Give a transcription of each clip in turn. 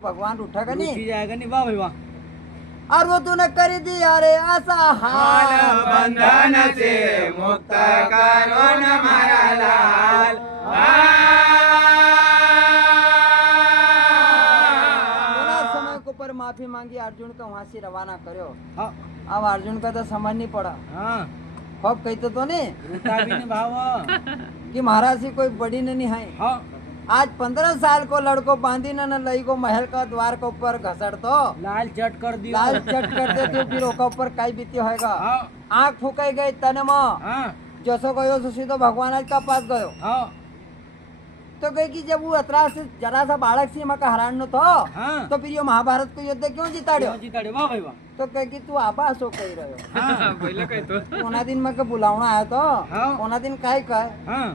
भगवान उठेगा नहीं, जाएगा नहीं। वाह भाई वाह। और वो तूने कर दिया रे आशा हाल बंधन से मुक्त करो न हमारा लाल। समय को पर माफी मांगी, अर्जुन को वहाँ से रवाना करो। हाँ अब अर्जुन का तो समझ नहीं पड़ा। हाँ खूब कहते तो नहीं रूठा भी नहीं भाव कि महाराज जी कोई बड़ी नहीं है। हाँ आज 15 साल को लड़को बांधी न लई को महल का द्वार के ऊपर घसड़ तो लाल चट कर दियो। लाल चट कर देते, फिर ओका ऊपर काई बीती होएगा। हाँ आँख फूकाई गई तन में, हाँ जैसो गयो सो सीधो भगवान का पास गयो। हाँ तो कहे कि जब वो अतरा से जरा सा बालक सी मका हरान तो हाँ तो फिर ये महाभारत को युद्ध क्यों जिताड़ियो? जीताड़े। वाह भाई वाह। तो कहे कि तू आबास हो कही रहो। हाँ पहले कही तो ओना दिन में के बुलावना आया तो हाँ। ओना दिन काहे कहे हाँ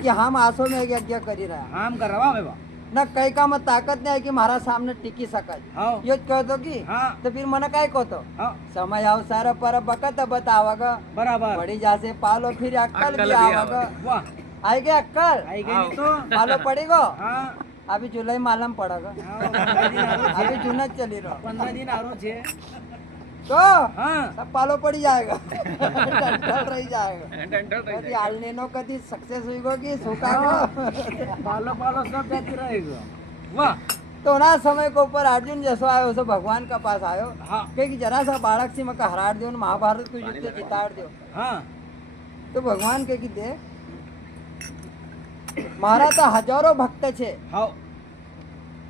कि हम आसो में यज्ञ करी रहा हम कर रहा भाई वाह। न कई का मत ताकत नहीं है कि महाराज सामने टिकी सके। हाँ यो कह दो कि हाँ तो फिर मन काय को तो हाँ समय अवसर पर बकत बतावगा, बराबर। बड़ी जासे पालो फिर अक्कल अक्कल भी भी आवगा। वाह आएगे अक्कल आई गई नहीं तो। पालो पड़ेगा। हाँ अभी जुलाई मालूम पड़ेगा, 15 दिन आरो अभी छे। जून चली रहा 15 दिन आरो छे। तो हाँ सब पालो पड़ी जाएगा। डंडल रही जाएगा। डंडल रही कभी हालने नो कभी सक्सेस हुई गो कि सुखा गो। पालो पालो सब कहती रहेगा। वाह तो ना समय को ऊपर अर्जुन जैसो आयो सो भगवान का पास आयो। हाँ कि जरा सा बालक सी मका हरार दियो, महाभारत को युद्ध जिताड़ दियो। हाँ तो भगवान के की दे मारा तो हजारों भक्त छे हाँ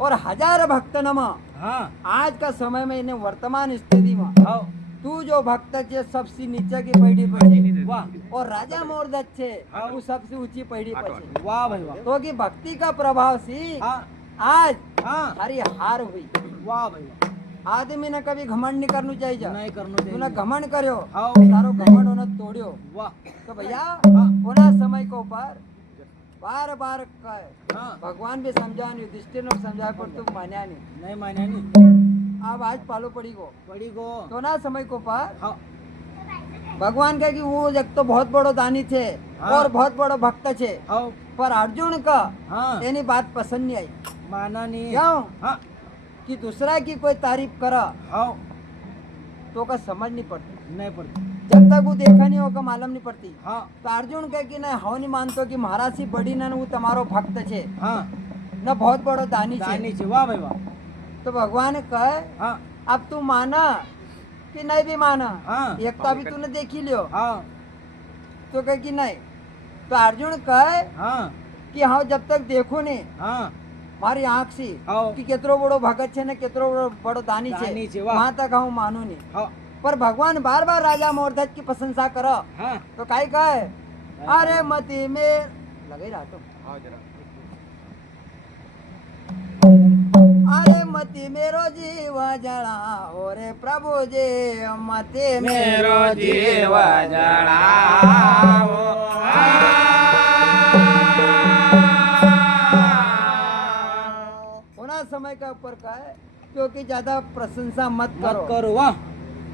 और हजार भक्त नमा हाँ आज का समय में इन्हें वर्तमान स्थिति में हाँ तू जो भक्त छे सबसे नीचे की पीढ़ी पर छे वाह और राजा मोरदत छे हाँ। वो सबसे ऊंची पीढ़ी पर छे। वाह भाई वाह। तो की भक्ति का प्रभाव सी हाँ आज हाँ हरी हार हुई। वाह भाई वाह। आदमी ने कभी घमंड नहीं करना चाहिए। नहीं करना तूने चाहिए। घमंड करो, हाँ तारो घमंड होना तोड़ियो। वाह। तो भैया हाँ होना समय को ऊपर बार बार कहे हाँ भगवान भी समझा नहीं, युधिष्ठिर ने समझाया पर तुम मान्या नहीं। नहीं माने नहीं अब आज पालो पड़ी गो पड़ी गो। तो ना समय को ऊपर हाँ भगवान कहे कि वो एक तो बहुत बड़ो दानी थे हाँ। और बहुत बड़ो भक्त थे, हाँ पर अर्जुन का हाँ यानी बात पसंद नहीं आई। माना नहीं। क्यों हाँ कि दूसरा की कोई तारीफ करा हाँ तो का समझ नहीं पड़ती, नहीं पड़ती। जब तक वो देखा नहीं होगा मालूम नहीं पड़ती। हाँ तो अर्जुन कहे कि न हो नहीं मानतो कि महाराज सी बड़ी न वो तुम्हारो भक्त छे हाँ न बहुत बड़ो दानी दानी छे। छे। वाह भाई वाह। तो भगवान कहे हाँ अब तू माना कि नहीं भी माना, हाँ एक तो अभी तूने देख ही लियो। हाँ तो कहे कि नहीं। तो अर्जुन कहे हाँ कि हाँ जब तक देखो नहीं हाँ मारी आँख सी हाँ कि केतरो बड़ो भगत छे ने केतरो बड़ो दानी दानी छे छे, वाह। वहां तक हम मानू नहीं। हाँ पर भगवान बार बार राजा मोरध्वज की प्रशंसा करो हाँ तो काई कहे अरे मति में लगे रहा तो अरे मति मेरो जीव जड़ा रे प्रभु जी मति मेरो जीव जड़ाओ। होना समय का ऊपर का है क्योंकि ज्यादा प्रशंसा मत मत करो। करो। वाह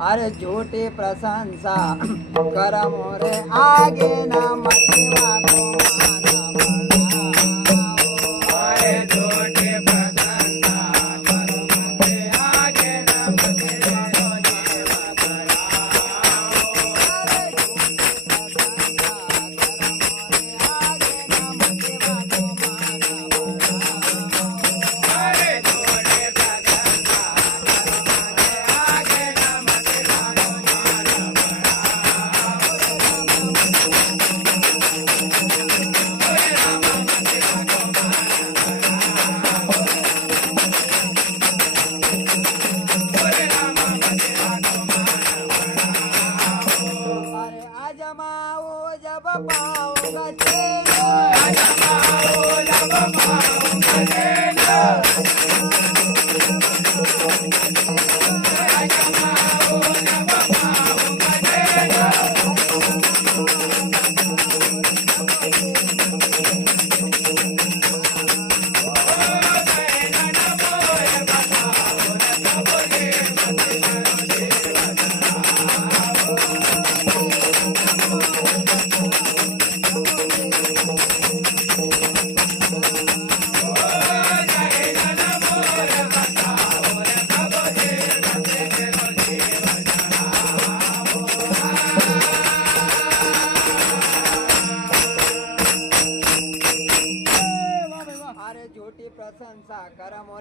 अरे झूठी प्रशंसा कर मोरे आगे ना मति मांगो माना बनाओ। अरे झूठी प्रशंसा करो मुझे आगे न मुझे मानो जीव जड़ाओ। अरे झूठी प्रशंसा कर मोरे आगे ना मति मांगो माना बनाओ। अरे झूठी प्रशंसा करो मुझे आगे न मुझे मानो जीव जड़ाओ।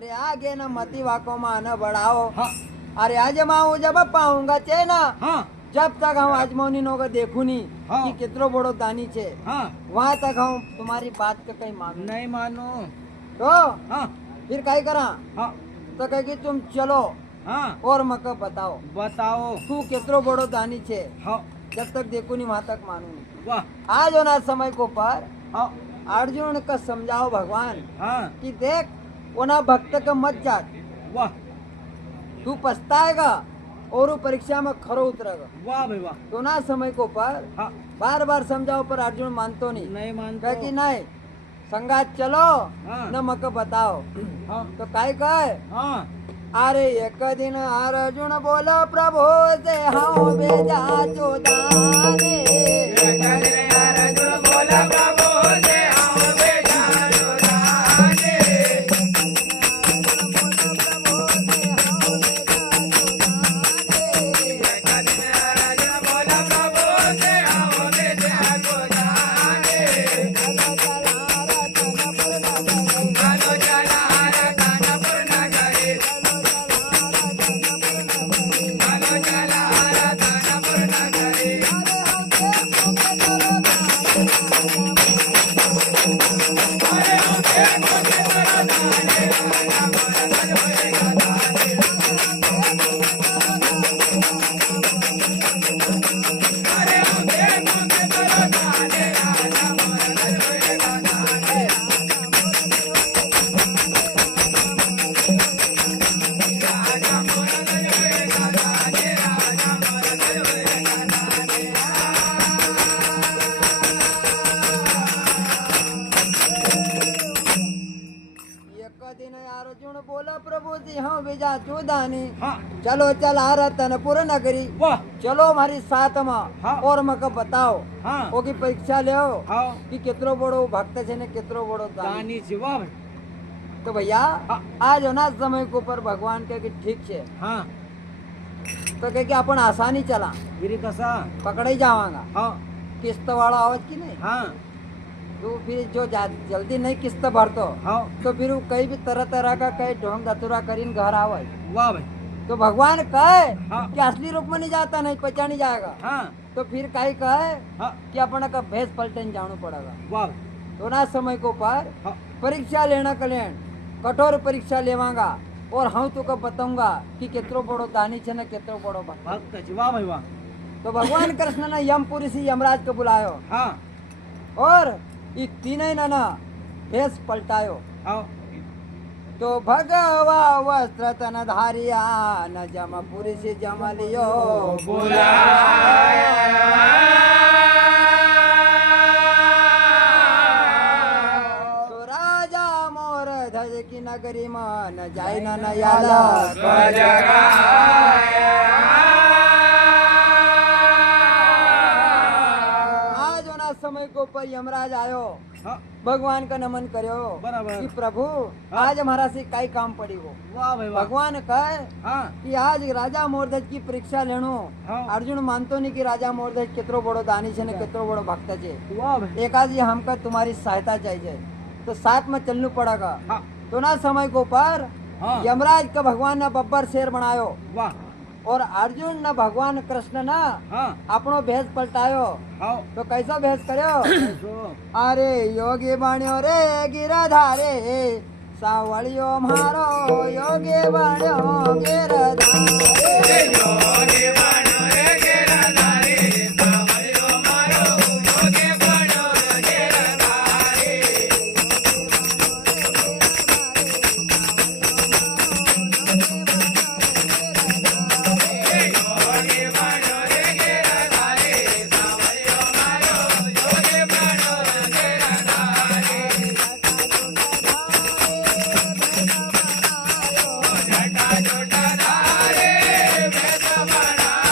अरे आगे न मती वाको मां न बढ़ाओ हाँ अरे आजमाऊं जब पाऊंगा चैन हाँ जब तक हम आजमौनी नो को देखू नहीं हाँ। कि कितनो बड़ो दानी छे हाँ वहाँ तक हम तुम्हारी बात का कहीं मानू नहीं मानो तो हाँ फिर कहीं करा हाँ तो कहे तुम चलो हाँ और मक बताओ बताओ तू कितनो बड़ो दानी छे हाँ जब तक देखू नहीं वहाँ तक मानू नहीं वाह आज होना समय को पर हाँ अर्जुन का समझाओ भगवान हाँ कि देख वो ना भक्त का मत जात वाह तू पछताएगा और वो परीक्षा में खरो उतरेगा वाह भाई वाह तो ना समय को पर हाँ बार बार समझाओ पर अर्जुन मानतो नहीं नहीं मानते कहे कि नहीं संगात चलो हाँ। न मक बताओ हाँ तो काय कहे हाँ अरे एक दिन अर्जुन बोलो प्रभु से हाँ बेजा चोदाने अर्जुन बोला प्रभु से आओ बेटा चुराने अर्जुन बोला प्रभु से आओ बेटा चुराने कालो चला कानपुर नगरी कालो चला कानपुर नगरी एक दिन अर्जुन बोला प्रभु जी हाँ बेजा चोदानी हाँ चलो चला रतनपुर नगरी वाह चलो हमारी साथ में हाँ। और मक बताओ हाँ ओकी परीक्षा ले हाँ कि कितनो बड़ो भक्त छे ने कितनो बड़ो दानी दानी जी वाह भाई तो भैया हाँ। आज होना समय के ऊपर भगवान के कि ठीक छे हाँ तो कहे कि अपन आसानी चला गिरी कसा पकड़ ही जावांगा हाँ किस्त वाला आवत की नहीं हाँ तो फिर जो जल्दी नहीं किस्त भरतो हाँ तो फिर वो कई भी तरह तरह का कई ढोंग धतुरा करीन घर आवे वाह भाई तो भगवान कहे हाँ। कि असली रूप में नहीं जाता नहीं पहचानी जाएगा हाँ तो फिर कहीं कहे हाँ कि अपना का भेष पलटन जाना पड़ेगा वाह भाई तो ना समय को पर हाँ परीक्षा लेना कल्याण कठोर परीक्षा लेवांगा और हम तुका बताऊंगा कि कितरो बड़ो दानी छे ने कितरो बड़ो भक्त भक्त जी वाह भाई वाह तो भगवान कृष्ण ने यमपुरी से यमराज को बुलायो हाँ और ये तीनों ने भेष पलटायो हाँ तो भगवा वस्त्र तन धारिया न जमपुरी से जम लियो तो राजा मोर ध्वज की नगरी में न जाय न नयाला आज होना समय को पर यमराज आयो हाँ भगवान का नमन करो बराबर। कि प्रभु आज हमारा से काई काम पड़ी हो वाह भाई वाह भगवान कहे हाँ कि आज राजा मोरध्वज की परीक्षा लेनो हाँ। अर्जुन मानतो नहीं कि राजा मोरध्वज कितरो बड़ो दानी छे ने कितरो बड़ो भक्त छे वाह भाई एकाद जी हमका तुम्हारी सहायता चाहिए तो साथ में चलना पड़ेगा हाँ तो ना समय को पर हाँ यमराज का भगवान ने बब्बर शेर बनायो वाह और अर्जुन न भगवान कृष्ण ना हाँ अपनो भेष पलटायो हाँ तो कैसा भेष करो ऐसो अरे योगी बण्यो रे गिरधारे सावलियो मारो योगी बण्यो गिरधारे योगी बनो रे गिरधारी सावरियो मारो योगी बनो रे गिरधारी योगी बनो रे गिरधारी सावरियो मारो योगी बनो रे गिरधारी जटा जटा धारे भेष बनायो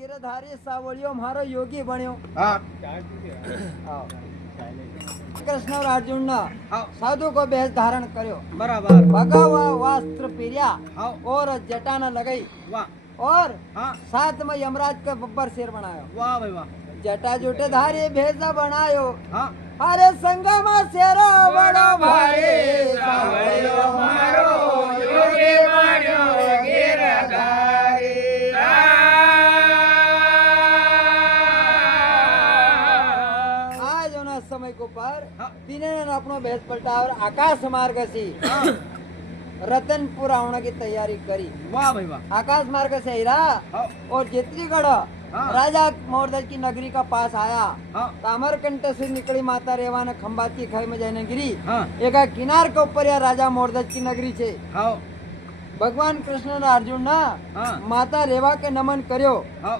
गिरधारी सावलियो मारो योगी बन्यो હા आओ। कृष्ण और अर्जुन ने हाँ साधु को भेष धारण કર્યો बराबर भगवा वस्त्र पहरिया हाँ और जटा न लगाई वाह और हाँ साथ में यमराज का बब्बर शेर बनायो वाह भाई वाह जटा जुटे धारी भेजा बनायो हाँ अरे संगमा शेरो बड़ो भाई સાવળિયો મારો યોગી બન્યો ગિરધારી आज होना समय को पर हाँ। तीनों ने अपनो भेष पलटा और आकाश मार्ग से हाँ रतनपुर आने की तैयारी करी वाह भाई वाह आकाश मार्ग से हीरा हाँ और चित्रीगढ़ हाँ। राजा मोरदज की नगरी का पास आया हाँ तो अमरकंट से निकली माता रेवा ने खंभात की खाई में जाने गिरी हाँ एक किनार के ऊपर या राजा मोरदज की नगरी छे हाँ भगवान कृष्ण ने अर्जुन ने हाँ माता रेवा के नमन કર્યો हाँ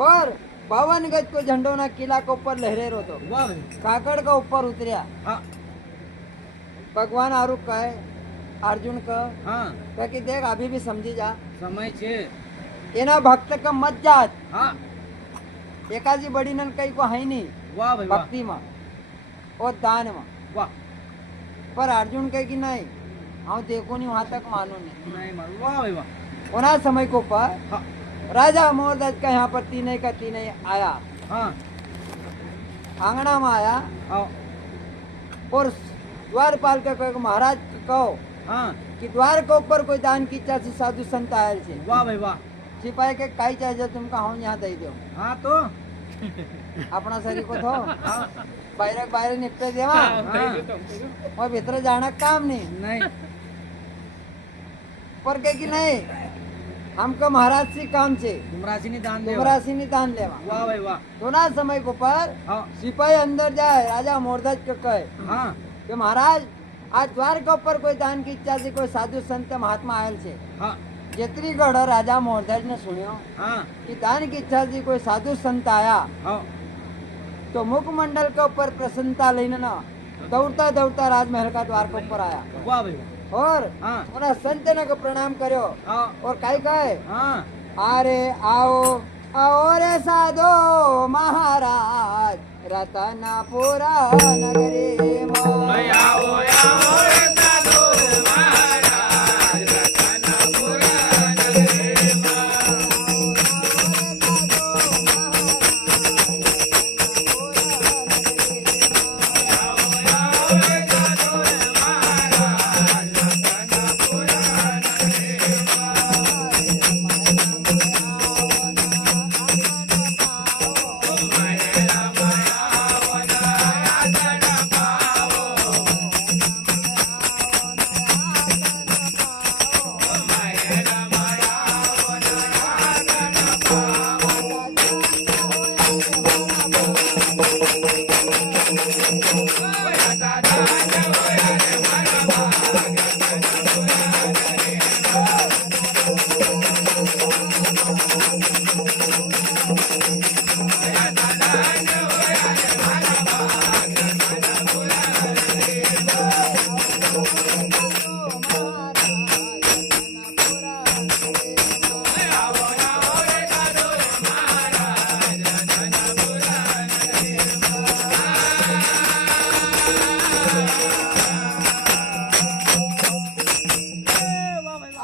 और 52 गज को झंडो ना किला के ऊपर लहरे रो तो वाह भाई काकड़ का ऊपर उतरिया हाँ भगवान आरु कहे अर्जुन हाँ कहे कि देख अभी भी समझी जा समय छे एना भक्त का मत जात हाँ एकाजी बड़ी नन कई को है नहीं वाह भाई वाह भक्ति में और दान में वाह पर अर्जुन कहे कि नहीं हाँ देखो नहीं वहां तक मानो नहीं नहीं मालूम वाह भाई वाह उना समय को पर हाँ राजा मोरदज का यहाँ पर तीन का तीन आया हाँ आंगना में आया हाँ और द्वारपाल के कहे महाराज कहो हाँ कि द्वार के ऊपर कोई दान की इच्छा से साधु संत आयल छे वाह भाई वाह सिपाही के काई चाहिए तुमका हम यहाँ दे दो हाँ तो अपना शरीर को थो हाँ बाहर निपटे देवा हाँ और भीतर जाना काम नहीं नहीं पर कहे कि नहीं हमको महाराज से काम छे तुम राशि नहीं दान दे तुमरा से नहीं दान लेवा वाह भाई वाह थोड़ा समय को पर हाँ सिपाही अंदर जाए राजा मोरदज के कहे हाँ कि महाराज आज द्वार के ऊपर कोई दान की इच्छा से कोई साधु संत महात्मा आयल छे हाँ जेतरीगढ़ राजा मोरदज ने सुनियो हाँ कि दान की इच्छा से कोई साधु संत आया हाँ तो मुखमंडल के ऊपर प्रसन्नता लेने ना दौड़ता दौड़ता राजमहल का द्वार के ऊपर आया वाह भाई वाह और हाँ उन्हें संत ने को प्रणाम करो हाँ और काई कहे हाँ अरे आओ आओ रे साधो महाराज रतनपुरा नगरी में આવો આવો રે સાધુ મહારાજ રતનપુર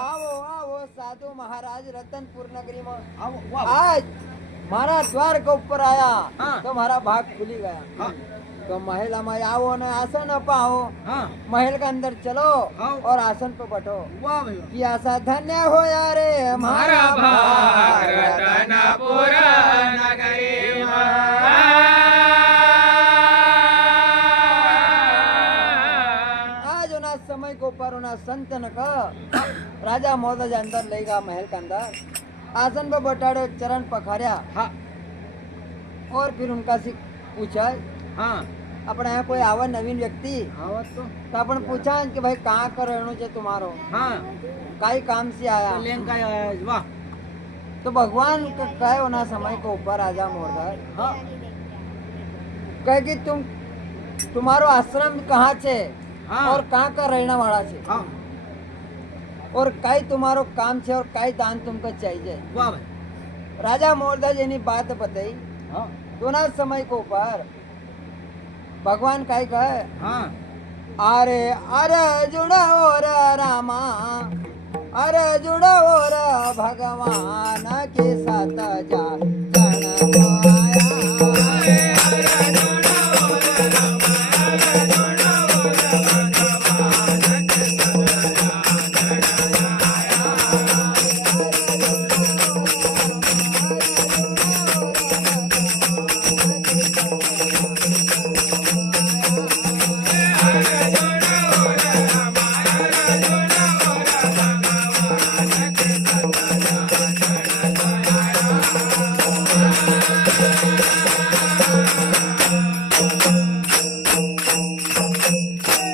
आओ आओ साधु महाराज रतनपुर नगरी में आओ वाह आज मारा द्वार के ऊपर आया हाँ। तो हमारा भाग खुली गया हाँ तो महल में आओ न आसन पाओ हाँ महल के अंदर चलो हाँ। और आसन पे बैठो वाह भाई वाह कि आशा धन्य हो यारे મારા ભાગ રતનપુર નગરીમાં आज उना समय को ऊपर उना संतन का राजा मोहदज अंदर ले गया महल के अंदर आसन पे बैठाड़ो चरण पखारिया हाँ और फिर उनका से पूछा हाँ अपने यहाँ कोई आवा नवीन व्यक्ति आवत तो अपन पूछा कि भाई कहाँ कर रहनो छे तुम्हारो हाँ काई काम से आया तो लेंका वाह तो भगवान का कहे होना समय को ऊपर राजा मोरदज हाँ कहे कि तुम्हारो आश्रम कहाँ छे हाँ और कहाँ का रहने वाला छे हाँ और काई तुम्हारो काम छे और काई दान तुमको चाहिए वाह भाई राजा मोरध्वज एनी बात बताई हाँ तो ना समय को ऊपर भगवान काय कहे हाँ अरे अर्जुन और रामा अर्जुन और भगवान के साथ जा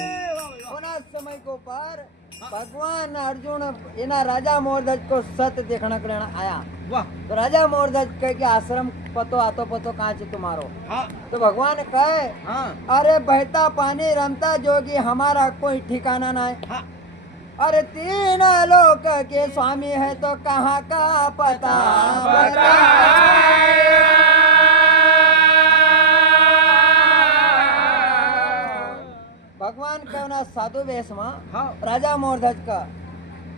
समय को पार भगवान अर्जुन एना राजा मोरध्वज को सत देखना करना आया वाह तो राजा मोरध्वज कहे कि आश्रम पतो आतो पतो कहाँ छे तुम्हारो हाँ तो भगवान कहे हाँ अरे बहता पानी रमता जोगी हमारा कोई ठिकाना नहीं हाँ अरे तीन लोक के स्वामी है तो कहाँ का पता भगवान कहना साधु वेश में हाँ राजा मोरध्वज का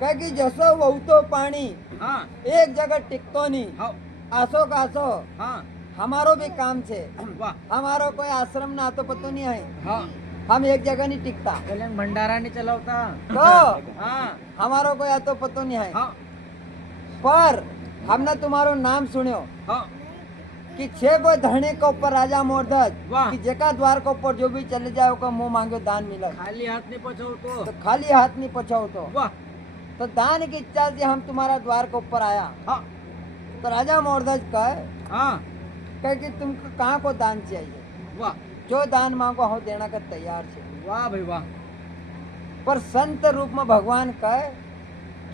कह कि जसो वो तो पानी हाँ एक जगह टिकतो नहीं हाँ आसो का आसो हाँ हमारो भी काम छे वाह हमारो कोई आश्रम ना तो पतो नहीं है हाँ हम एक जगह नहीं टिकता कल्याण भंडारा नहीं चलावता तो हाँ हमारो कोई तो पतो नहीं है हाँ पर हमने तुम्हारो नाम सुनियो हाँ कि 6 को धरने के ऊपर राजा मोरध्वज वाह। कि जेका द्वार के ऊपर जो भी चले जाए उसका मुंह मांगो दान मिले खाली हाथ नहीं पहुँचाओ तो खाली हाथ नहीं पहुँचाओ वाह तो दान की इच्छा से हम तुम्हारा द्वार के ऊपर आया हाँ तो राजा मोरध्वज हाँ कहे कि तुमको कहाँ को दान चाहिए वाह जो दान मांगो हम देना का तैयार छे वाह भाई वाह पर संत रूप में भगवान कहे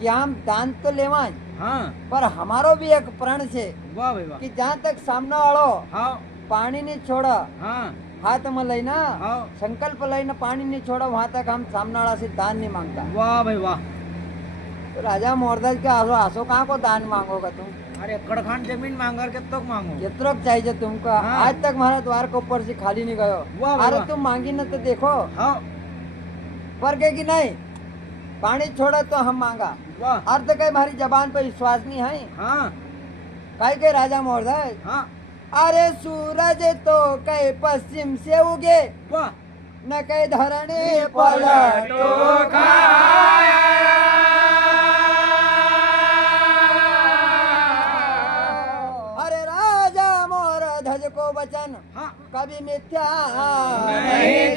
कि हम दान तो लेवा हाँ पर हमारो भी एक प्रण छे वाह भाई वाह कि जहाँ तक सामने वालो हाँ पानी नहीं छोड़ा हाँ हाथ में लेना हाँ संकल्प लेना पानी नहीं छोड़ा वहाँ तक हम सामने वाला से दान नहीं मांगता वाह भाई वाह तो राजा मोरध्वज के आसो आसो कहाँ को दान मांगोगा तुम अरे एकड़ खान जमीन मांगर के तक मांगो कितना चाहिए तुमको हाँ। आज तक हमारा द्वार के ऊपर से खाली नहीं गयो वाह, अरे वाह। तुम मांगी ना तो देखो हाँ पर कहे कि नहीं पानी छोड़ा तो हम मांगा वाह अर्थ कहे हमारी जबान पे विश्वास नहीं है हाँ कहे के राजा मोरध्वज हाँ अरे सूरज तो कहे पश्चिम से उगे वाह न कहे धरणी पलटो अरे राजा मोरध्वज को वचन हाँ कभी मिथ्या नहीं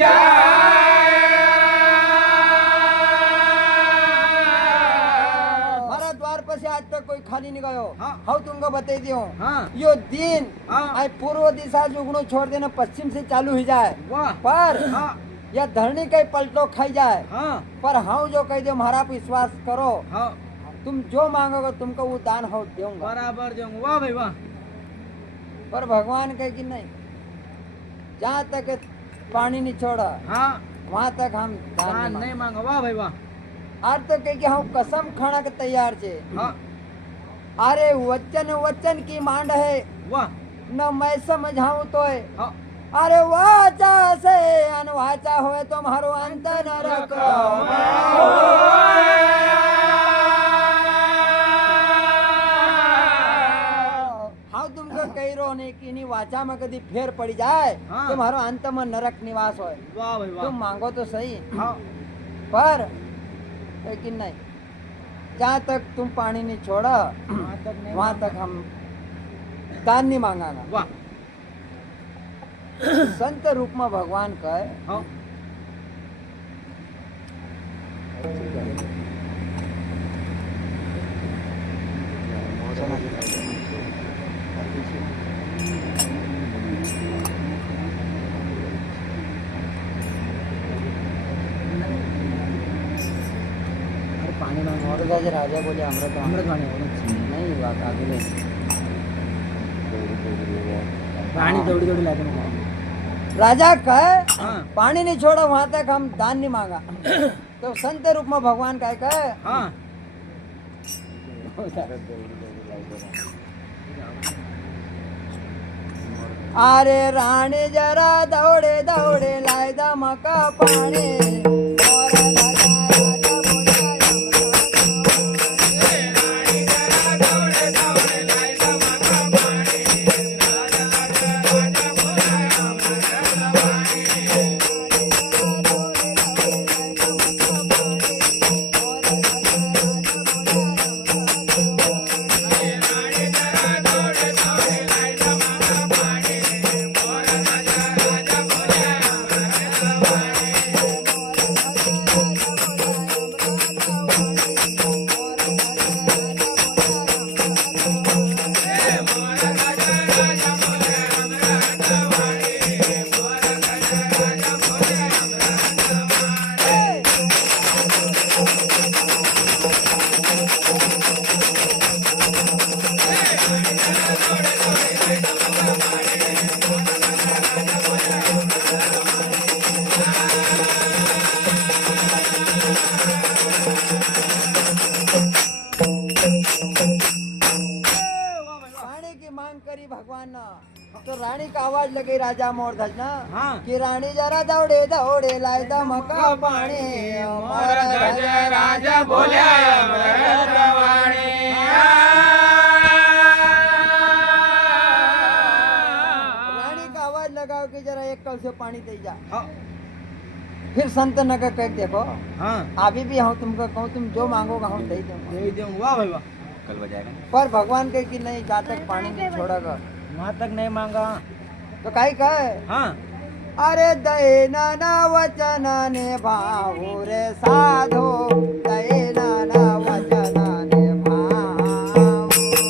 हमारा द्वार पर से आज तक कोई खाली नहीं गयो हाँ। हाँ तुमको बता दियो हाँ यो दिन हाँ। आई पूर्व दिशा जुगनू छोड़ देना पश्चिम से चालू ही जाए वाह पर हाँ या धरनी कहीं पलटो खाई जाए हाँ पर हाँ जो कह दो हमारा पे विश्वास करो हाँ तुम जो मांगोगे तुमको वो दान हो दूंगा बराबर जाऊंगा वाह भाई वाह पर भगवान कहे कि नहीं जहाँ तक पानी नहीं छोड़ा हाँ वहाँ तक हम दान दान नहीं नहीं मांगा वाह भाई वाह आज तो कहे कि हम कसम खाना के तैयार छे हाँ अरे वचन वचन की मांड है वाह न मैं समझाऊं तो है हाँ अरे वाचा से अनवाचा होए तुम्हारो अंत न रखो हाँ तुमको कही रो नहीं कि नहीं वाचा में कभी फेर पड़ जाए हाँ। तुम्हारो अंत में नरक निवास होए वाह भाई वाह तुम मांगो तो सही हाँ पर लेकिन नहीं जहाँ तक तुम पानी नहीं छोड़ा वहाँ तक नहीं वहाँ तक हम दान नहीं मांगागा वाह संत रूप में भगवान कहे हाँ अरे पानी मांगो और राजा राजा बोले अमृत अमृत पानी होना चाहिए नहीं बात आगे ले पानी दौड़ी दौड़ी लाते हैं राजा कहे हाँ पानी नहीं छोड़ा वहां तक हम दान नहीं मांगा तो संत रूप में भगवान कहे हाँ अरे राणी जरा दौडे दौडे लाय दमक पाणी मोर राजा राजा रानी की मांग करी भगवान न तो रानी का आवाज लगे राजा मोरध्वज न हाँ। कि रानी जरा दौड़े दौड़े लाय दमक पाणी मोर गज राजा बोल्या अमृतवाणी रानी का आवाज लगाओ कि जरा एक कल से पानी दे जा। हाँ फिर संत नगर कह देखो हाँ अभी भी हम तुमको कहूँ तुम जो मांगोगा हम दे दूंगा। दे दूँ वाह भाई वाह कल बजाएगा पर भगवान कहे कि नहीं जहाँ तक पानी नहीं छोड़ेगा वहाँ तक नहीं मांगा तो काई कहे हाँ अरे दैना न वचन ने भाऊ रे साधो दैना न वचन ने भाऊ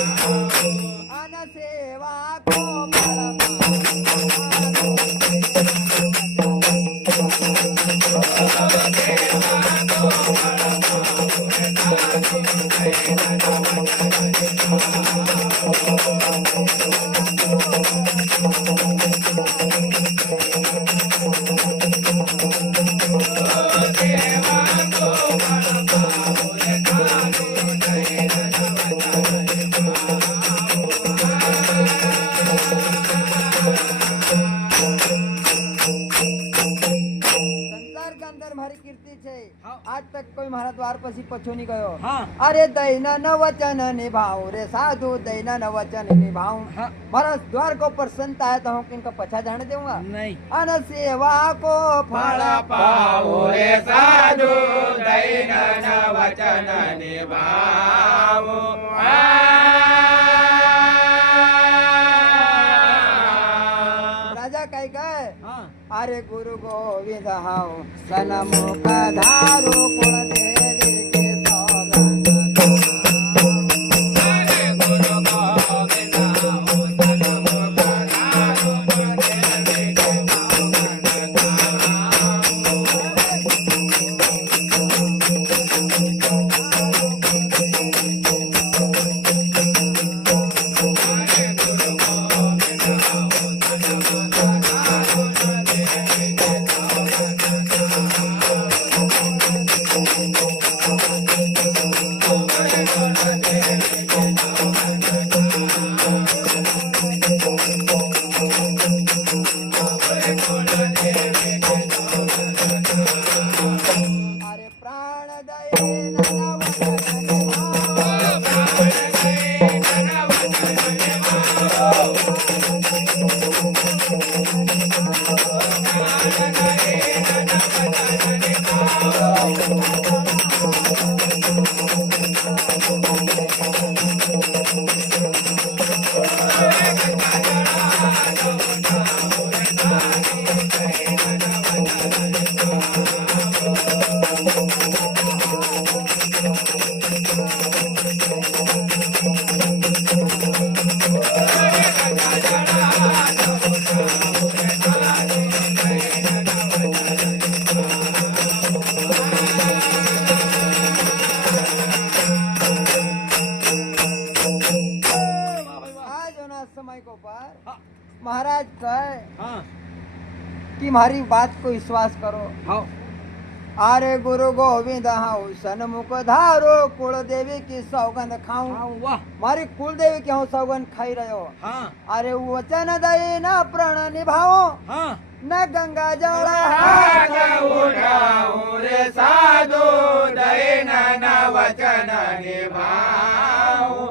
अन सेवा को संसार के अंदर मारी कीर्ति छे आज तक कोई महाराज द्वार पसी पछो नहीं गयो। हाँ अरे दैना न वचन निभाऊ रे साधु दैना न वचन निभाऊ हाँ महाराज द्वार को प्रसन्नता है तो हम इनका पछा जाने दूंगा नहीं अन सेवा को फल पाओ रे साधु दैनन वचन निभाओ राजा काय काय हाँ अरे गुरु गोविंद हाऊ सनमुख धारो कुण देवी के सौगंध अरे प्राण दये हाँ कि हमारी बात को विश्वास करो। हाँ अरे गुरु गोविंद हाउ सन्मुख धारो कुल देवी की सौगंध खाऊं। हाँ वाह मारी कुल देवी की हूँ सौगंध खाई रहो। हाँ अरे वचन दई न प्रण निभाओ हाँ न गंगा जल हाथ उठाऊं रे साधु दैन न वचन निभाऊं।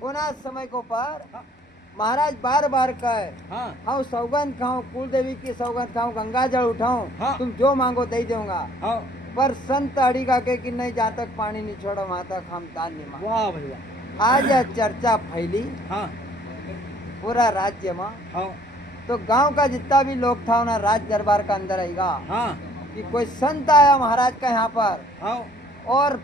पुनः समय को पार महाराज बार बार कहे हाँ हाँ सौगंध खाऊं कुल देवी की सौगंध खाऊं गंगा जल उठाऊं हाँ। तुम जो मांगो दे दूंगा। हाँ पर संत अड़ी का के कि नहीं जहाँ तक पानी नहीं छोड़ो वहाँ तक हम दान नहीं मांगे। वाह भाई वाह आज यह चर्चा फैली हाँ पूरा राज्य में हाँ तो गांव का जितना भी लोग था ना राज दरबार का अंदर आएगा हाँ कि कोई संत आया महाराज का यहाँ पर हाँ और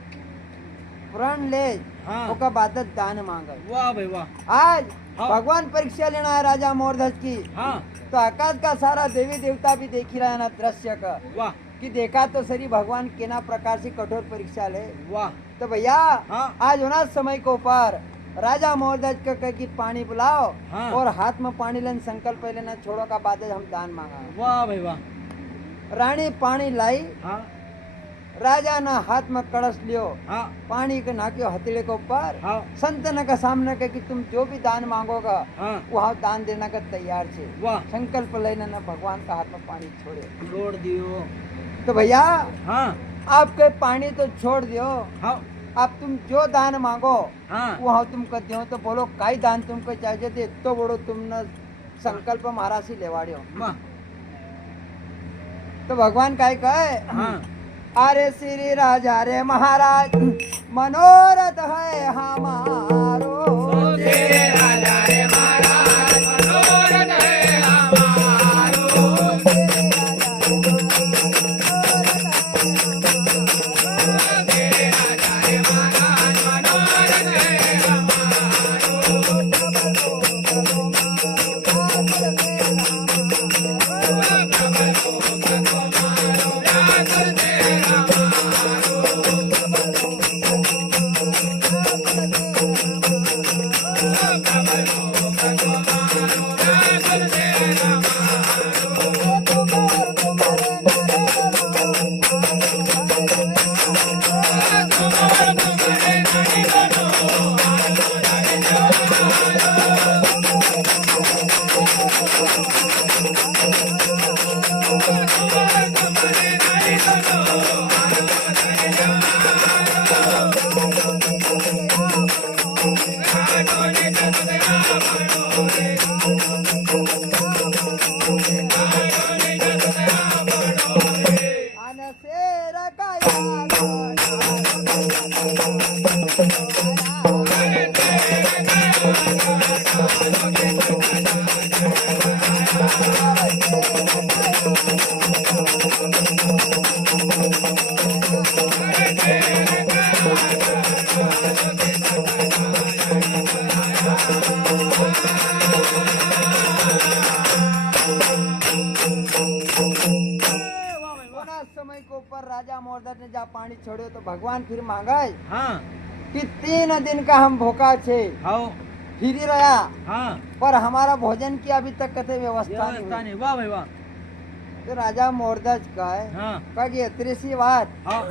प्रण ले हाँ ओका बादत दान मांगे। वाह भाई वाह आज हाँ। भगवान परीक्षा लेना है राजा मोरध्वज की हाँ तो आकाश का सारा देवी देवता भी देख ही रहा है ना दृश्य का वाह कि देखा तो सरी भगवान केना प्रकार से कठोर परीक्षा ले। वाह तो भैया हाँ। आज होना समय को ऊपर राजा मोरध्वज का कहे कि पानी बुलाओ हाँ। और हाथ में पानी लेन संकल्प लेना छोड़ो का बाद हम दान मांगा। वाह भाई वाह रानी पानी लाई हाँ राजा ना हाथ में कड़स लियो हाँ पानी के नाक्यो हथेली के ऊपर हाँ संतन का सामने के कि तुम जो भी दान मांगोगा हाँ वहाँ दान देना का तैयार छे। वाह संकल्प लेना ना भगवान का हाथ में पानी छोड़े। छोड़ दियो तो भैया हाँ आपके पानी तो छोड़ दियो हाँ अब तुम जो दान मांगो हाँ वहाँ तुम कर दियो तो बोलो काई दान तुमको चाहिए थे तो बोलो तुमने संकल्प महाराज से लेवाड़ियो। वाह तो भगवान काय कहे हाँ अरे श्री राजा रे महाराज मनोरथ है हमारो तेरे राजा रे महाराज मनोरथ है हमारो। तेरे राजा रे महाराज मनोरथ है अनसेर काया पुनः समय के ऊपर राजा मोरध्वज ने जहाँ पानी छोड़ो तो भगवान फिर मांगा हाँ कि 3 दिन का हम भूखा छे हाँ फिर ही रहा हाँ पर हमारा भोजन की अभी तक कथे व्यवस्था नहीं व्यवस्था हुई। नहीं वाह भाई वाह तो राजा मोरध्वज का है हाँ कि इतनी सी बात हाँ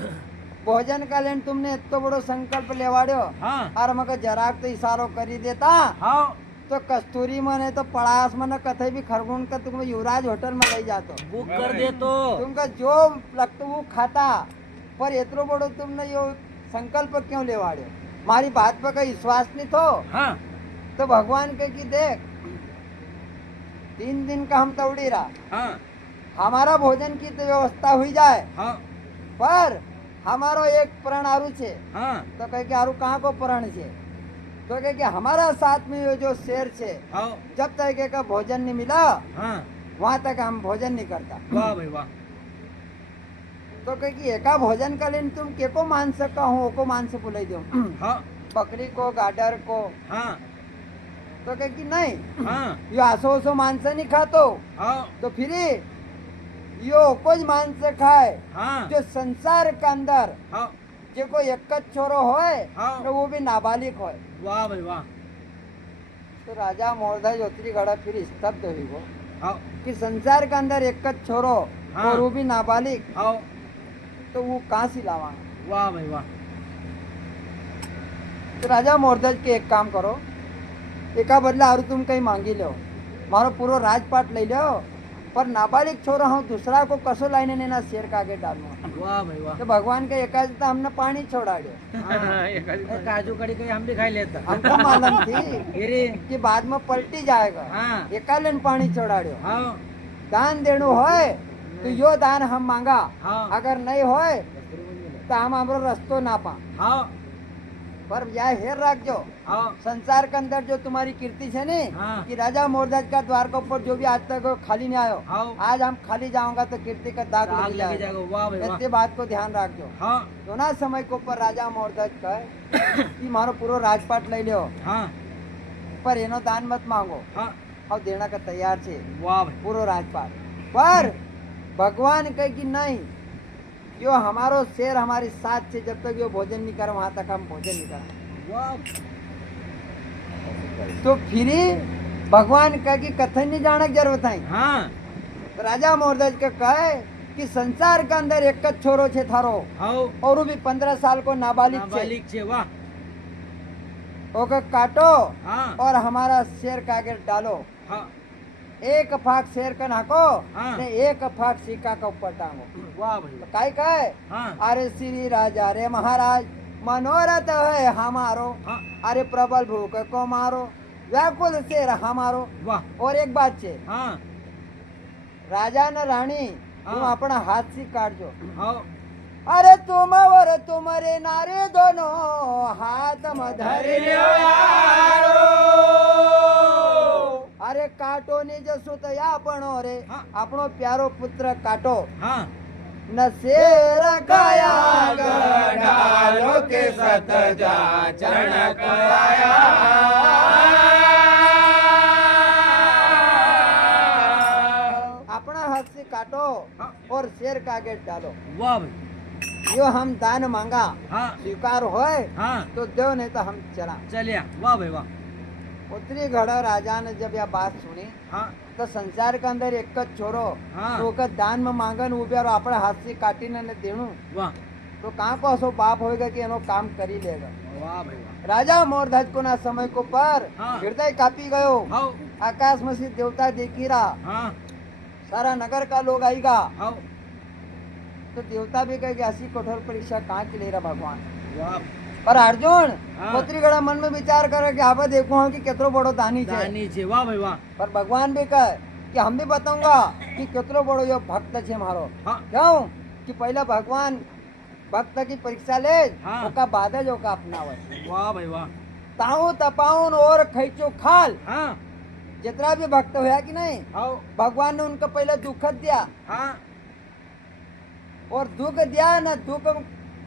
भोजन का लेन तुमने इतो बड़ो संकल्प लेवाड़ो हाँ और मगर जराक तो इशारो करी देता हाँ तो कस्तूरी मने तो पड़ास मन कथे भी खरगुन का तुम युवराज होटल में ले जातो बुक कर दे तो तुमका जो लगतो वो खाता पर इतरो बड़ो तुमने यो संकल्प क्यों लेवाड़ो मारी बात पर कोई विश्वास नहीं तो। हाँ तो भगवान के की देख 3 दिन का हम तौड़ी रहा हाँ हमारा भोजन की तो व्यवस्था हुई जाए हाँ पर हमारो एक प्रण आरु छे। हाँ तो कहे कि आरु कहाँ को प्रण छे तो कहे कि हमारा साथ में ये जो शेर छे हाँ जब तक का भोजन नहीं मिला हाँ वहाँ तक हम भोजन नहीं करता। वाह भाई वाह तो कहे कि एका भोजन का लेन तुम के को मान सका हो को मान से बुलाई दो हाँ बकरी को गाडर को। हाँ तो कहे कि नहीं हाँ यो आसो मांस नहीं खातो हाँ तो फिर यो कुछ मांस खाए हाँ जो संसार के अंदर हाँ जो कोई एक छोरो होए हाँ। तो वो भी नाबालिग होए। वाह भाई वाह तो राजा मोरधज उतरी घड़ा फिर स्तब्ध हुई वो हाँ कि संसार के अंदर एक ज छोरो हाँ। और वो भी नाबालिग, हाँ तो वो कहाँ से लावा। वाह भाई वाह तो राजा मोरधज के एक काम करो, एका बदला हारू तुम कहीं मांगी लो, मारो पूरो राजपाट ले लो, पर नाबालिग छोरो हूँ दूसरा को कसो लाइने ने ना शेर का आगे डालू। वाह भाई वाह तो भगवान के एकाज तो हमने पानी छोड़ाड़ो। हाँ, काजू कड़ी कहीं हम भी खाई लेता हमको मालूम थी फिर कि बाद में पलटी जाएगा, हाँ एकालन पानी छोड़ाड़ो। हाँ दान देणो होय तो यो दान हम मांगा, हाँ अगर नहीं होय तो हम हमरो रस्तो ना पा। हाँ पर यह हेर रखजो, हाँ संसार के अंदर जो तुम्हारी कीर्ति है ने हाँ। कि राजा मोरधज का द्वार के ऊपर जो भी आज तक खाली नहीं आयो, हाँ। आज हम खाली जाऊंगा तो कीर्ति का दाग दाग लग लग जाएगा। जाएगा वाह भाई वाह इतने बात को ध्यान रखजो। हाँ तो ना समय के ऊपर राजा मोरधज कहे कि मारो पूरो राजपाट ले लो, हाँ पर एनो दान मत मांगो, हाँ और देना का तैयार छे वाह भाई पूरो राजपाट। पर भगवान कहे कि नहीं, यो हमारो शेर हमारी साथ से, जब तक यो भोजन नहीं करे वहां तक हम भोजन नहीं करें। वाह तो फिर भगवान कहे कि कथन नहीं जाने की जरूरत है। हाँ तो राजा मोरधज के कहे कि संसार के अंदर एक ज छोरो छे थारो, हाँ और वो भी 15 साल को नाबालिग छे, नाबालिग छे वाह ओके काटो हाँ और हमारा शेर का आगे डालो। हाँ एक फाक शेर का नाको हाँ। ने एक फाक सिक्का का ऊपर टांगो। वाह भाई तो काय कहे हाँ अरे श्री राजा रे महाराज, मनोरथ है हमारो, हाँ अरे प्रबल भूख को मारो, व्याकुल शेर हमारो। वाह और एक बात छे, हाँ राजा न रानी तुम हाँ। अपना हाथ से काटजो। हाँ अरे तुम और तुम्हारे नारे दोनों हाथ में धरे अरे काटो ने जसो तो आपनो रे, हाँ। अपनो प्यारो पुत्र काटो। हाँ न शेर काया डालो के सत जा चरणक आया। अपना हाथ से काटो हाँ। और शेर का आगे डालो। वाह भाई यो हम दान मांगा, हाँ स्वीकार होए हाँ तो देव, नहीं तो हम चला। चलिया वाह भाई वाह उत्तरी घड़ा राजा ने जब यह बात सुनी हाँ तो संसार के अंदर एक ज छोरो हाँ। तो ओकर दान में मांगन उबे और अपने हाथ से काटी ने देणु, वाह तो कहाँ को असो बाप होएगा कि एनो काम करी लेगा। वाह भाई वाह राजा मोरधज को ना समय को पर हाँ। हृदय कापी गयो, हाँ आकाश में से देवता देखी रहा, हाँ सारा नगर का लोग आएगा। हाँ तो देवता भी कहे कि ऐसी कठोर परीक्षा कहाँ की ले रहा भगवान। वाह पर अर्जुन हाँ। पुत्रीगढ़ मन में विचार करे कि आप देखो हम कि कितरो बड़ो दानी छे। दानी छे वाह भाई वाह पर भगवान भी कहे कि हम भी बताऊंगा कि कितरो बड़ो यो भक्त छे मारो। हाँ क्यों कि पहला भगवान भक्त की परीक्षा ले, हाँ। ओका बाद जो का अपनावे। वाह भाई वाह ताऊ तपाउन और खैचो खाल, हाँ जितना भी भक्त होया कि नहीं, हाँ भगवान ने उनका पहले दुख दिया, हाँ और दुख दिया ना, दुख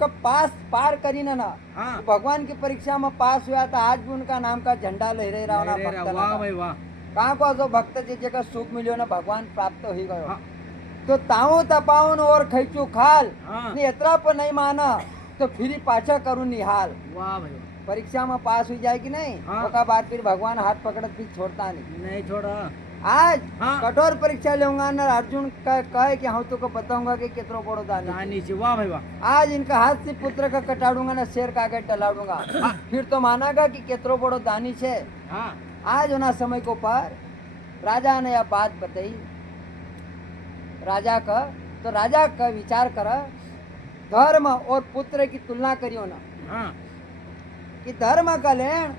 का पास पार करी ना ना, हाँ भगवान की परीक्षा में पास हुआ था। आज भी उनका नाम का झंडा लहरे रहा ना भक्त वाह ना। भाई वाह कहाँ को जो भक्त जी जगह सुख मिलियो ना भगवान प्राप्त हो गयो। हाँ तो ताऊ तपाउन और खैचू खाल, हाँ ने इतना पर नहीं माना तो फिर पाछा करूँ निहाल। वाह भाई वाह परीक्षा में पास हो जाए कि नहीं, हाँ। उसका बाद फिर भगवान हाथ पकड़ फिर छोड़ता नहीं। नहीं छोड़ा आज हाँ। कठोर परीक्षा लूंगा ना, अर्जुन कहे कि हम तुमको बताऊंगा कि कितनो बड़ो दानी। दानी छे वाह भाई वाह आज इनका हाथ से पुत्र का कटाड़ूंगा ना, शेर का आगे टलाड़ूंगा, फिर तो मानागा कि कितनो बड़ो दानी छे। हाँ आज होना समय को पर राजा ने यह बात बताई राजा का, तो राजा का विचार कर, धर्म और पुत्र की तुलना करियो ना, हाँ कि धर्म का लेन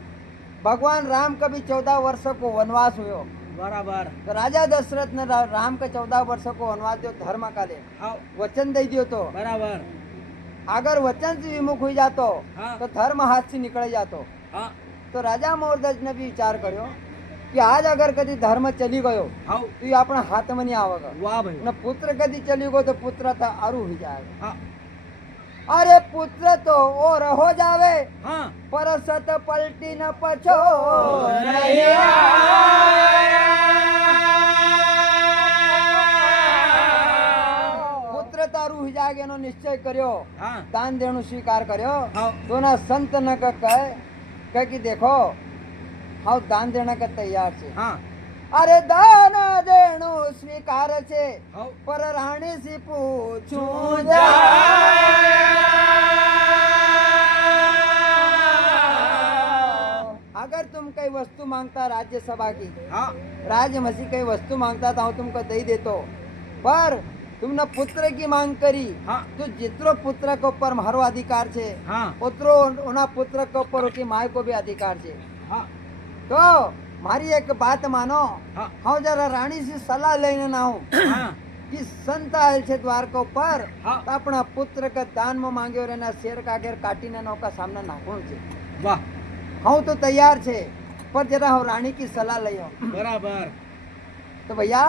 भगवान राम का भी 14 वर्ष को वनवास हुयो। बराबर तो राजा दशरथ ने राम का 14 वर्ष को वनवास दियो धर्म का ले, हाँ वचन दे दियो। तो बराबर अगर वचन से विमुख हुई जातो हाँ। तो धर्म हाथ से निकल जातो। हाँ तो राजा मोरधज ने भी विचार करो कि आज अगर कभी धर्म चली गयो हाँ तो ये अपना हाथ में नहीं आवेगा, वाह भाई न पुत्र कभी चली गयो तो पुत्र तो अरु हो जाएगा। हाँ अरे पुत्र तो और हो जावे, हाँ पर सत पलटी न पछो पुत्र तो अरु हो जाएगा नो निश्चय करियो, हाँ दान देनु स्वीकार करियो। हाँ तो ना संत न कहे कि देखो हाँ दान देना का तैयार छे हाँ अरे दान देणो स्वीकार छे हाँ पर राणी से पूछूं अगर तुम कई वस्तु मांगता राज्यसभा की हाँ राज्य मसी कई वस्तु मांगता था हूँ तुमको दे देतो पर तुमने पुत्र की मांग करी हाँ तो जितरो पुत्र के ऊपर मारो अधिकार छे हाँ उतरो उना पुत्र के ऊपर उसकी माँ को भी अधिकार छे हाँ तो मारी एक बात मानो हाँ हाँ जरा रानी से सलाह लेने ना हूँ हाँ कि संत आयल छे द्वार के ऊपर हाँ। तो अपना पुत्र के दान में मांग्यो रे ना शेर का घेर काटीने नो का सामने नाखूं छे वाह हाँ तो तैयार छे पर जरा हम रानी की सलाह लियो बराबर तो भैया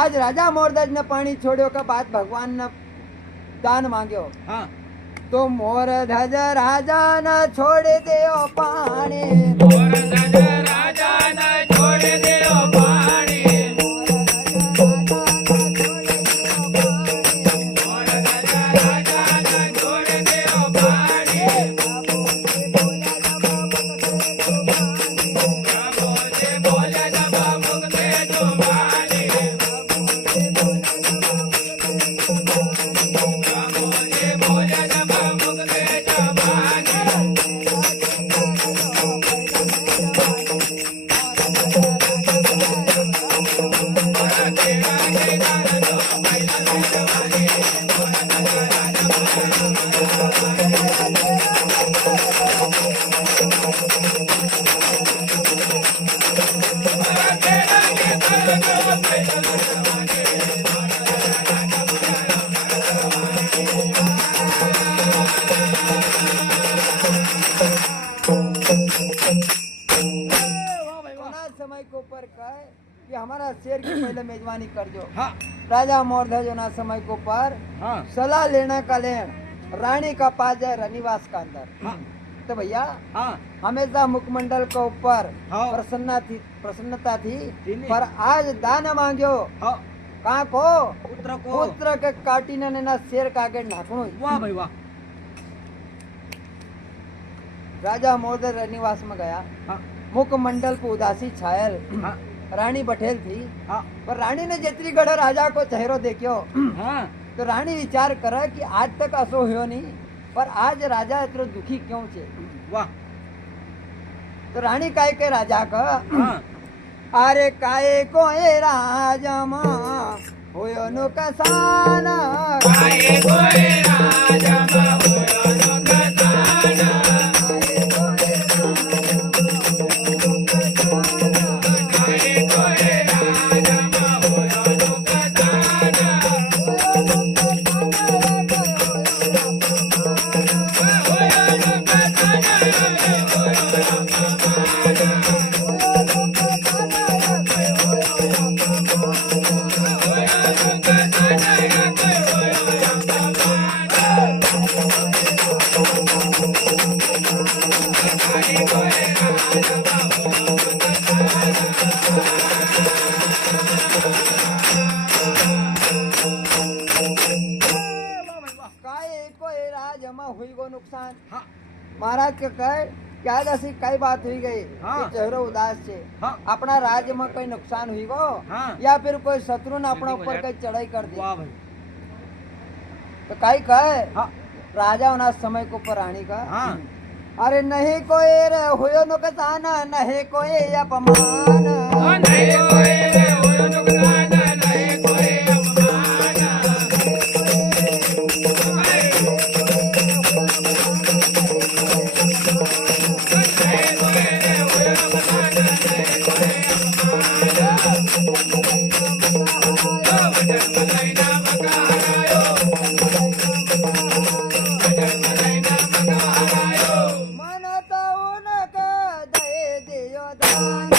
आज राजा मोरदज ने पानी छोड़ो के बाद भगवान ने दान मांग्यो हाँ तो मोरधज राजा न छोड़ दियो पानी मोरधज राजा न छोड़ दियो पानी मोरधज राजा न छोड़ दियो पानी प्रभु से बोले जब मुक्ते जुबानी प्रभु से बोले जब मुक्ते जुबानी उना समय के ऊपर कहे कि हमारा शेर की पहले मेजबानी कर जो हाँ राजा मोरधज उना समय के ऊपर हाँ सलाह लेने का लेन रानी का पास जाए रनिवास का अंदर हाँ तो भैया हाँ हमेशा मुखमंडल के ऊपर हाँ। प्रसन्नता थी थी नहीं। पर आज दान मांग्यो हाँ कहाँ को पुत्र को पुत्र के काटीने ने ना शेर का आगे नाखूं वाह भाई वाह राजा मोरधज रनिवास में गया हाँ मुखमंडल को उदासी छायल हाँ रानी बठेल थी हाँ पर रानी ने जितनी गढ़ राजा को चेहरो देखियो हाँ तो रानी विचार करे कि आज तक असो हुयो नहीं पर आज राजा इतना दुखी क्यों छे वाह तो रानी काय के राजा का हाँ अरे काय को ए राजमा होयो नुकसान काहे कोई राजा बहुयो नुकसान काहे कोई राजा बहुयो नुकसान बहुयो काय को ए राजमा हुई गो नुकसान हाँ महाराज के कहे क्या दसी कई बात हुई गई हाँ। कि चेहरो उदास छे हाँ अपना राज्य में कोई नुकसान हुई गो हाँ या फिर कोई शत्रु ने अपना ऊपर कोई चढ़ाई कर दी वाह भाई तो कई कहे हाँ राजा उना समय को ऊपर रानी का हाँ अरे नहीं कोई रे हुयो नुकसान नहीं कोई अपमान नहीं कोई हुयो नुकसान नहीं कोई अपमान नहीं कोई हुयो नुकसान नहीं कोई अपमान वजन बलैना बकारायो वजन बलैना बकारायो मन तो उनके दे दियो दान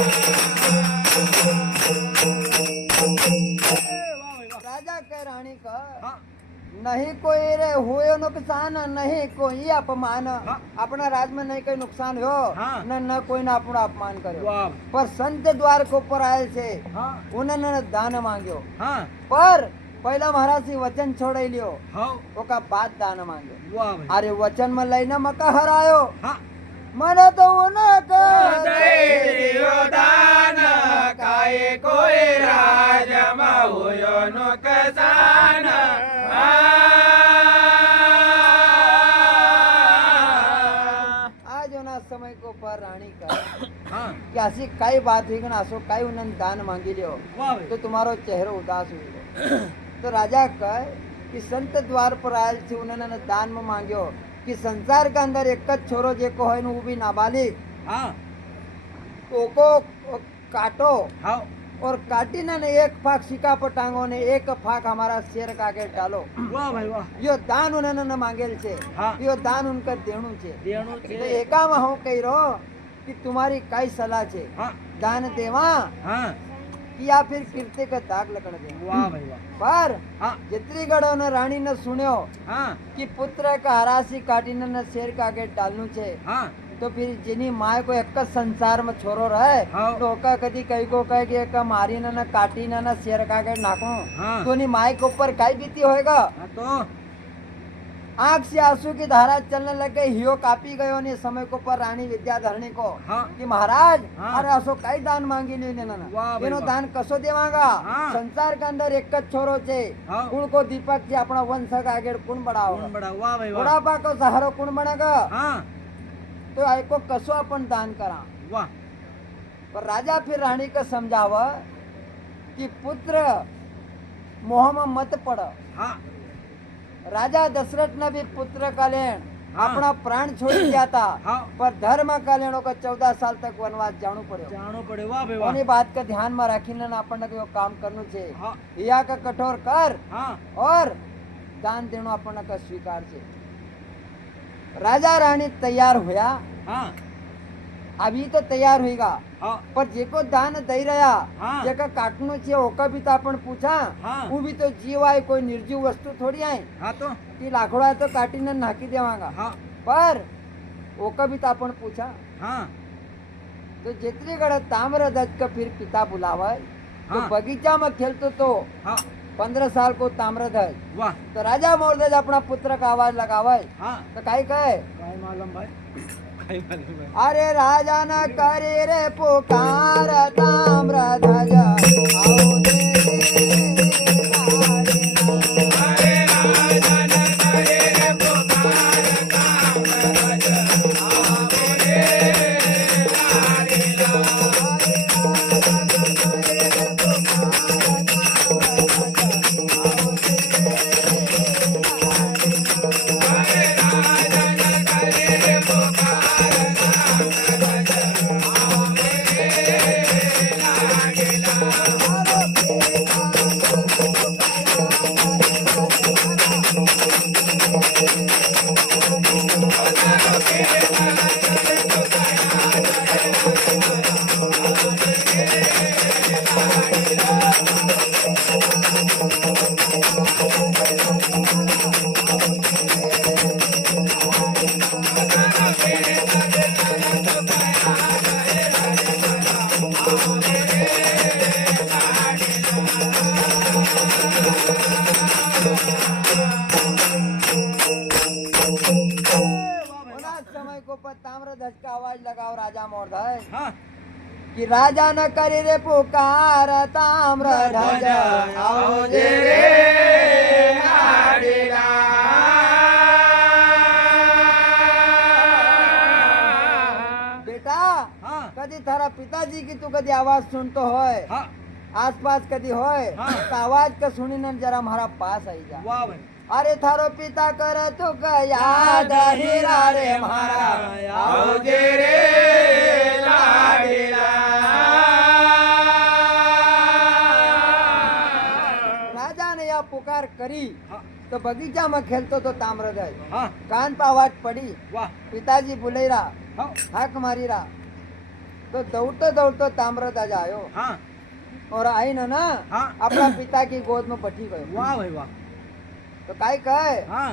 Thank you. राजा कह रानी का हाँ नहीं कोई रे हुए नुकसान नहीं कोई अपमान अपना राज में नहीं कोई नुकसान हो हाँ। न कोई ना अपना अपमान करे वाह पर संत द्वार को ऊपर आए से हाँ उन्होंने दान मांग्यो हाँ पर पहला महाराज से वचन छोड़ लियो हाँ ओका बाद दान मांग्यो वाह भाई अरे वचन में लईना मका हरायो हाँ મને તો ઉનક દૈત્યો દાન કાય કોઈ રાજમાં હોયો નુકસાન आज होना समय को पर रानी का हाँ कि ऐसी कई बात हुई कि ना असो कई उन्होंने दान मांगी लियो वाह भाई तो तुम्हारो चेहरा उदास हुई तो राजा कह कि संत द्वार पर आयल थी उन्होंने दान में मांग्यो कि संसार के अंदर एक छोरो जेको है वो भी नाबालिग हाँ तो को काटो हाँ और काटी ना ने एक फाक सिक्का पर टांगो ने एक फाक हमारा शेर का आगे डालो वाह भाई वाह यो दान उन्होंने न मांगेल छे हाँ। यो दान उनका देणु छे देणु तो छे एका में हो कही रो कि तुम्हारी कई सलाह छे हाँ दान देवा हाँ कि या फिर कीर्ति का दाग लगन दे वाह भाई वाह पर हाँ जितनी गढ़ो ने रानी ने सुन्यो हाँ कि पुत्र का हरासी काटी ने शेर का आगे डालनु छे हाँ तो फिर जिनी माय को एक संसार में छोरो रहे हाँ। तो ओका कदी कई को कहे कि एक मारी न काटी न शेर का आगे नाको हाँ। तो नी माय के ऊपर काई बीती होएगा हाँ तो आंख से आंसू की धारा चलने लग गई हियो कापी गयो ने समय को पर रानी विद्याधरणी को हाँ कि महाराज हाँ। अरे असो कई दान मांगी ली ने वाह भाई एनो वाह। दान कसो देवांगा हाँ। संसार के अंदर एक ज छोरो छे हाँ। कुण को दीपक छे अपना वंश का आगे कुण बढ़ाओ कौन बड़ा वाह भाई वाह बुढ़ापा को सहारो कुण बनेगा हाँ तो आई को कसो अपन दान करा वाह पर राजा फिर रानी को समझावा कि पुत्र मोह में मत पड़ हाँ राजा दशरथ ने भी पुत्र का लेन हाँ। अपना प्राण छोड़ दिया था हाँ पर धर्म का लेनो को 14 साल तक वनवास जाणु पड़े जानो पड़े वाह भाई वाह ओनी बात का ध्यान में रखीने अपन को काम करनु छे हाँ हिया का कठोर कर हाँ और दान देनो अपन का स्वीकार छे राजा रानी तैयार होया हाँ अभी तो तैयार होएगा हाँ पर जेको दान दई रहा हाँ। जेका काटनो छे ओका भी तो अपन पूछा हाँ। वो भी तो जीव आए कोई निर्जीव वस्तु थोड़ी आए हाँ तो कि लाखड़ा तो काटी ने नाकी देवांगा हाँ पर ओका भी तो अपन पूछा हाँ तो जितनी गढ़ ताम्र ध्वज का फिर पिता बुलावा तो हाँ। बगीचा में खेलतो तो हाँ 15 साल को ताम्र ध्वज वाह तो राजा मोरध्वज अपना पुत्र का आवाज लगावा हाँ तो काई कहे काय मालूम भाई काय मालूम भाई अरे राजा न करे रे पुकार ताम्र ध्वज आओ दे अरे राजन करे रे पुकार ताम्रध्वज आओ रे अरे राजन करे रे पुकार ताम्रध्वज आओ रे उना समय को पर ताम्र ध्वज का आवाज लगाओ राजा मोरध्वज हाँ कि राजा न करे रे पुकार ताम्र ध्वज आओ दे रे लाडीला बेटा हाँ कदी थारा पिताजी की तू कदी आवाज सुनतो होय हाँ आसपास कदी होय हाँ। तो आवाज का सुनी न जरा हमारा पास आई जा वाह भाई अरे थारो पिता कर तू का याद हीरा रे मारा आओ जे रे लाडीला राजा ने यह पुकार करी हाँ तो बगीचा में खेलतो तो ताम्रध्वज हाँ कान पर आवाज पड़ी वाह पिताजी बुलेरा हाँ हाक मारी रहा तो दौड़ते दौड़ते ताम्रध्वज आयो हाँ और आई ना हाँ अपना पिता की गोद में बैठी गयो। वाह भाई वाह तो काय कहे हाँ